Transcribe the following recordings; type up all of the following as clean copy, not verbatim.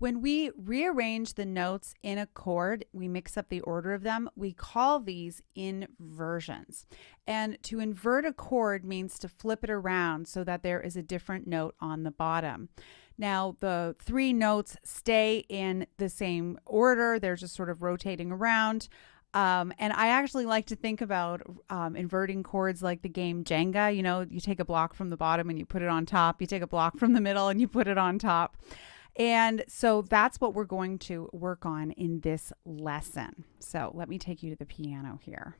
When we rearrange the notes in a chord, we mix up the order of them. We call these inversions. And to invert a chord means to flip it around so that there is a different note on the bottom. Now, the three notes stay in the same order. They're just sort of rotating around. And I actually like to think about inverting chords like the game Jenga. You know, you take a block from the bottom and you put it on top. You take a block from the middle and you put it on top. And so that's what we're going to work on in this lesson. So let me take you to the piano here.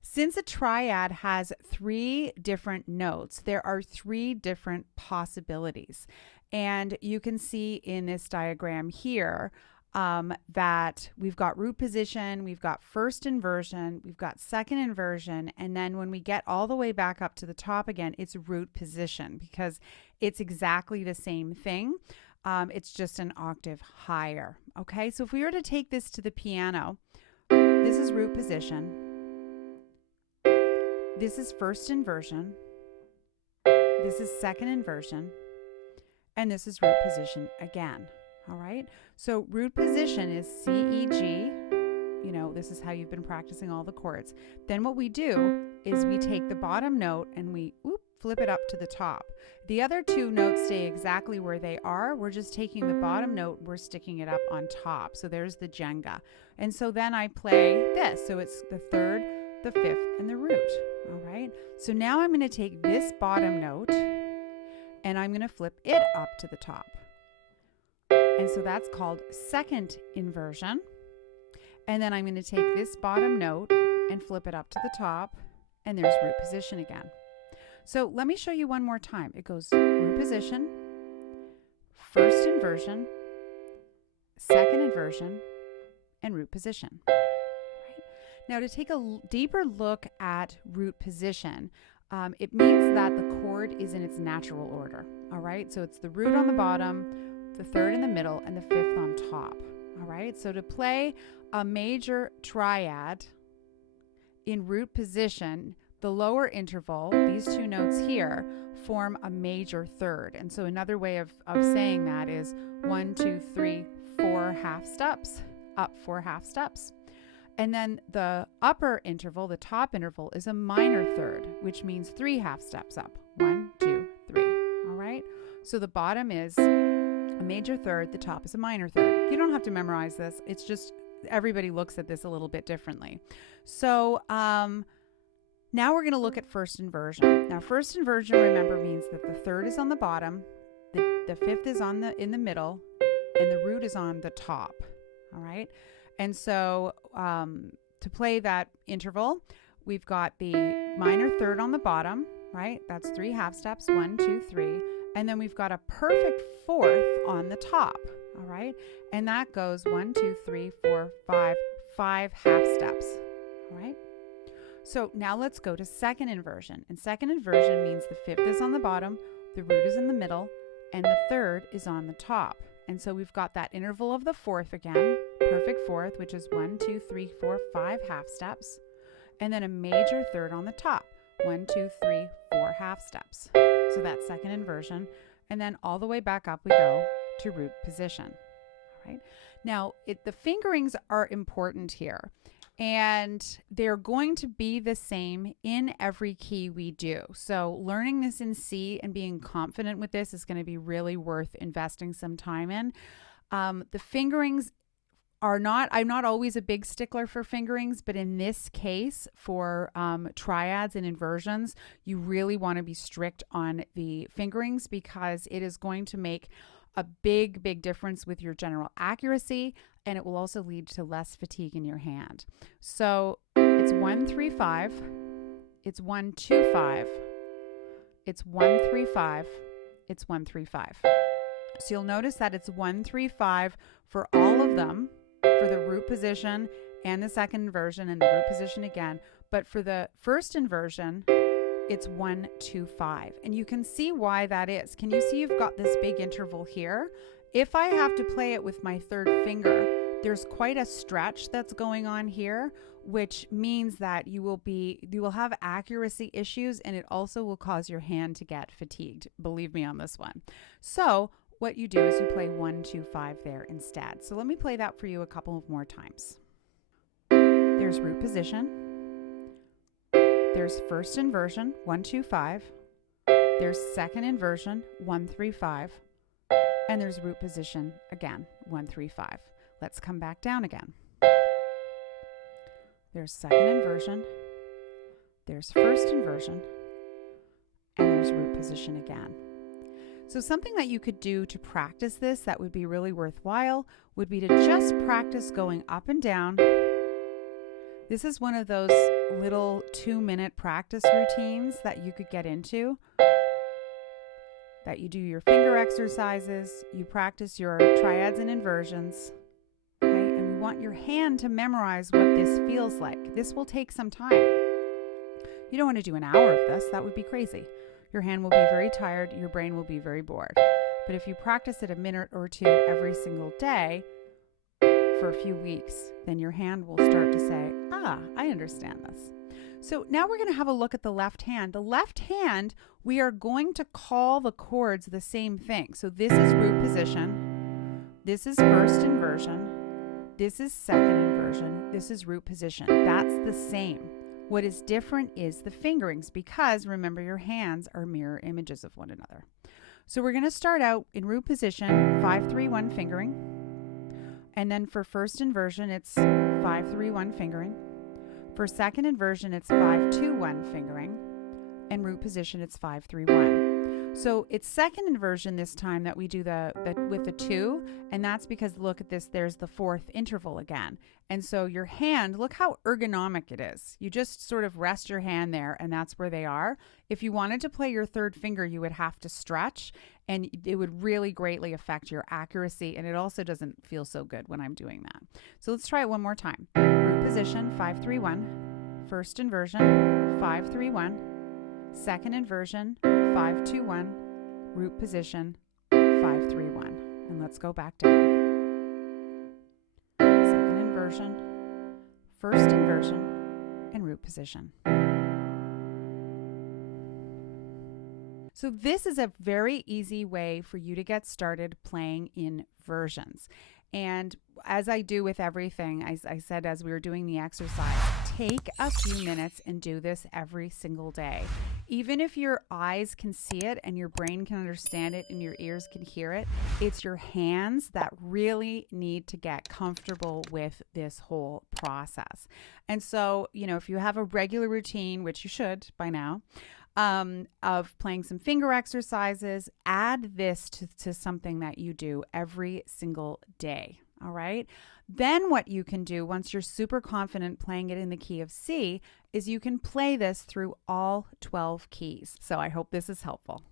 Since a triad has three different notes, there are three different possibilities. And you can see in this diagram here that we've got root position, we've got first inversion, we've got second inversion, and then when we get all the way back up to the top again, it's root position because it's exactly the same thing. It's just an octave higher. Okay, so if we were to take this to the piano, this is root position, this is first inversion, this is second inversion, and this is root position again. All right, so root position is C, E, G. You know, this is how you've been practicing all the chords. Then what we do is we take the bottom note and we flip it up to the top. The other two notes stay exactly where they are. We're just taking the bottom note, we're sticking it up on top. So there's the Jenga. And so then I play this. So it's the third, the fifth, and the root. All right, so now I'm going to take this bottom note and I'm going to flip it up to the top. And so that's called second inversion. And then I'm going to take this bottom note and flip it up to the top. And there's root position again. So let me show you one more time. It goes root position, first inversion, second inversion, and root position. Right? Now to take a deeper look at root position, it means that the chord is in its natural order. All right, so it's the root on the bottom, the third in the middle, and the fifth on top. All right, so to play a major triad in root position, the lower interval, these two notes here, form a major third. And so another way of saying that is 1, 2, 3, 4 half steps, up 4 half steps. And then the upper interval, the top interval, is a minor third, which means 3 half steps up. 1, 2, 3. All right, so the bottom is a major third, the top is a minor third. You don't have to memorize this. It's just everybody looks at this a little bit differently. So now we're going to look at first inversion. Now first inversion, remember, means that the third is on the bottom, the fifth is in the middle, and the root is on the top. All right, and so to play that interval, we've got the minor third on the bottom, right? That's 3 half steps, 1, 2, 3. And then we've got a perfect fourth on the top, all right? And that goes 1, 2, 3, 4, 5 half steps, all right? So now let's go to second inversion. And second inversion means the fifth is on the bottom, the root is in the middle, and the third is on the top. And so we've got that interval of the fourth again, perfect fourth, which is 1, 2, 3, 4, 5 half steps, and then a major third on the top, 1, 2, 3, 4 half steps. So that's second inversion. And then all the way back up we go to root position. All right. Now, the fingerings are important here. And they're going to be the same in every key we do. So learning this in C and being confident with this is going to be really worth investing some time in. The fingerings I'm not always a big stickler for fingerings, but in this case for triads and inversions, you really want to be strict on the fingerings because it is going to make a big difference with your general accuracy, and it will also lead to less fatigue in your hand. So it's 1, 3, 5, it's 1, 2, 5, it's 1, 3, 5, it's 1, 3, 5. So you'll notice that it's 1, 3, 5 for all of them, for the root position and the second inversion and the root position again. But for the first inversion, it's 1, 2, 5. And you can see why that is. Can you see you've got this big interval here? If I have to play it with my third finger, there's quite a stretch that's going on here, which means that you will have accuracy issues, and it also will cause your hand to get fatigued. Believe me on this one. So what you do is you play 1, 2, 5 there instead. So let me play that for you a couple of more times. There's root position. There's first inversion, 1, 2, 5. There's second inversion, 1, 3, 5. And there's root position again, 1, 3, 5. Let's come back down again. There's second inversion. There's first inversion. And there's root position again. So something that you could do to practice this that would be really worthwhile would be to just practice going up and down. This is one of those little 2-minute practice routines that you could get into. That you do your finger exercises, you practice your triads and inversions, okay? And we want your hand to memorize what this feels like. This will take some time. You don't want to do an hour of this. That would be crazy. Your hand will be very tired. Your brain will be very bored. But if you practice it a minute or two every single day for a few weeks, then your hand will start to say, I understand this. So now we're going to have a look at the left hand. The left hand, we are going to call the chords the same thing. So this is root position. This is first inversion. This is second inversion. This is root position. That's the same. What is different is the fingerings, because remember, your hands are mirror images of one another. So we're going to start out in root position, 5, 3, 1 fingering. And then for first inversion, it's 5, 3, 1 fingering. For second inversion, it's 5, 2, 1 fingering. And root position, it's 5, 3, 1. So it's second inversion this time that we do with the 2. And that's because, look at this, there's the fourth interval again. And so your hand, look how ergonomic it is. You just sort of rest your hand there, and that's where they are. If you wanted to play your third finger, you would have to stretch, and it would really greatly affect your accuracy. And it also doesn't feel so good when I'm doing that. So let's try it one more time. Root position, 5, 3, 1. First inversion, 5, 3, 1. Second inversion, 5, 2, 1. Root position, 5, 3, 1. And let's go back down. Second inversion, first inversion, and root position. So this is a very easy way for you to get started playing inversions. And as I do with everything, I said as we were doing the exercise, take a few minutes and do this every single day. Even if your eyes can see it and your brain can understand it and your ears can hear it, it's your hands that really need to get comfortable with this whole process. And so, if you have a regular routine, which you should by now, of playing some finger exercises, add this to something that you do every single day. All right. Then what you can do once you're super confident playing it in the key of C is you can play this through all 12 keys. So I hope this is helpful.